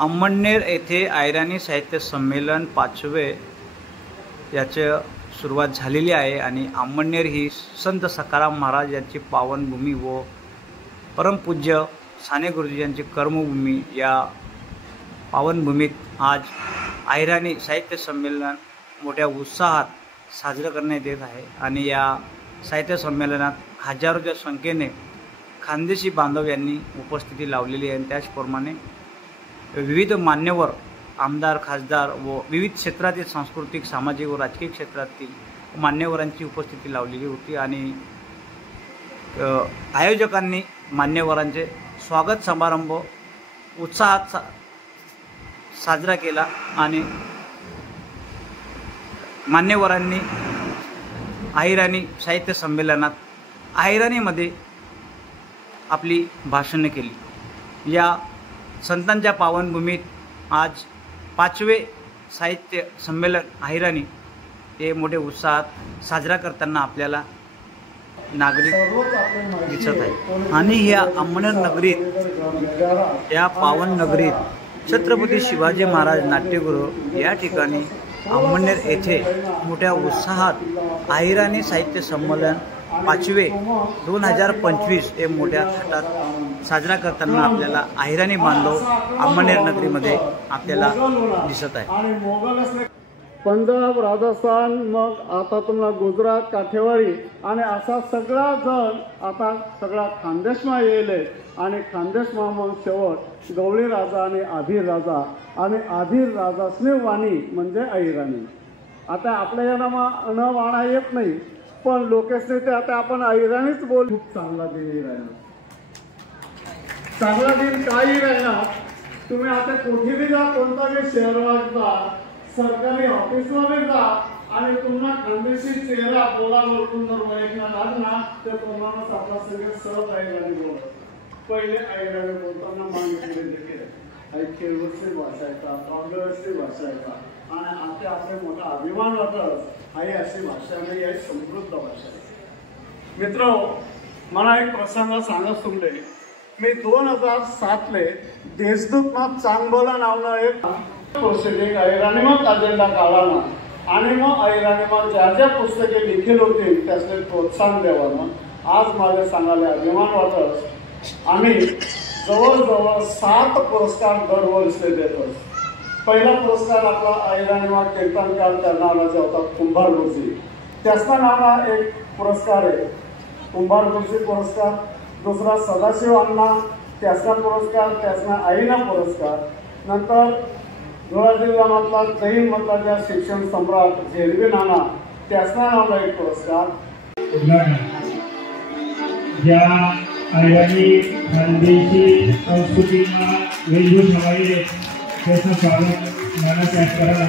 अंमळनेर येथे अहिराणी साहित्य संमेलन 5वे याची सुरुवात झालेली आहे आणि अंमळनेर ही संत सखाराम महाराज यांची पावनभूमी व परमपूज्य साने गुरुजी यांची कर्मभूमी। या पावनभूमीत आज अहिराणी साहित्य संमेलन मोठ्या उत्साहात साजरे करण्यात येत आहे आणि या साहित्य संमेलनात हजारोच्या संख्येने खानदेशी बांधव यांनी उपस्थिती लावलेली आहे। त्याचप्रमाणे विविध मान्यवर आमदार खासदार व विविध क्षेत्रातील सांस्कृतिक सामाजिक व राजकीय क्षेत्रातील मान्यवरांची उपस्थिती लावलेली होती आणि आयोजकांनी मान्यवरांचे स्वागत समारंभ उत्साहात साजरा केला आणि मान्यवरांनी अहिराणी साहित्य संमेलनात अहिराणीमध्ये आपली भाषणे केली। या संतांच्या पावनभूमीत आज 5वे साहित्य संमेलन अहिराणी हे मोठे उत्साहात साजरा करताना आपल्याला नागरिक दिसत आहे आणि या अंमळनेर नगरीत या पावन नगरीत छत्रपती शिवाजी महाराज नाट्यगृह या ठिकाणी अंमळनेर येथे मोठ्या उत्साहात अहिराणी साहित्य संमेलन 5वे 2025 हे मोठ्या थाटात साजरा करताना आपल्याला अहिराणी बांधव अंमळनेर नगरीमध्ये आपल्याला दिसत आहे। पंजाब राजस्थान मग आता तुम्हाला गुजरात काठेवाडी आणि असा सगळा जण आता सगळा खानदेशमा येईल आणि खानदेशमा मग शेवट गवळी राजा आणि आधीर राजा आणि आधीर राजासने वाणी म्हणजे अहिराणी। आता आपल्या याला न वाणा येत नाही पण लोकेशने ते आता आपण अहिराणीच बोल। खूप चांगला दिन राहिला, चांगला दिन काही राहिला। तुम्ही आता कुठेही जा, कोणता बी शहरात जा, सरकारी ऑफिसला जा आणि तुम्हाला खानदेशी चेहरा बोला वळून जर वैयक्तिक लागला तर तुम्हाला आपला सगळे सहज अहिराणी बोलत। पहिले अहिराणी बोलताना मानलेले देखील खेळवरची भाषा येतात, ऑर्डरची भाषा येतात आणि आता आपले मोठा अभिमान वाटत आहे अशी भाषा नाही, आहे समृद्ध भाषा आहे। मित्र, मला एक प्रसंग सांगत तुमले। मी 2007 देशदूतमा चांगबोला नावनं एक प्रोसिडिंग अहिराणीमत अजेंडा काढला आणि मग अहिराणीमत ज्या ज्या पुस्तके लिखित होती त्याचे प्रोत्साहन द्यावं। आज मला सांगायला अभिमान वाटत आम्ही जवळजवळ 7 पुरस्कार दरवर्षी देतो। पहिला पुरस्कार आपला अहिराणीमत कीर्तनकार त्यांना आला होता कुंभार गुरुजी, त्याचा नावाला एक पुरस्कार आहे कुंभार गुरुजी पुरस्कार। दुसरा सदाशिव अण्णा त्याचा पुरस्कार, त्याचा आईना पुरस्कार। नंतर धुळा जिल्ह्यामधला जैन मताच्या शिक्षण सम्राट झेडबी नाना त्याचा नावाला एक पुरस्कार। ज्या अहिराणी खानदेशी संस्कृतीमा वेशभूषा आहे त्याचं स्वागत मला करा।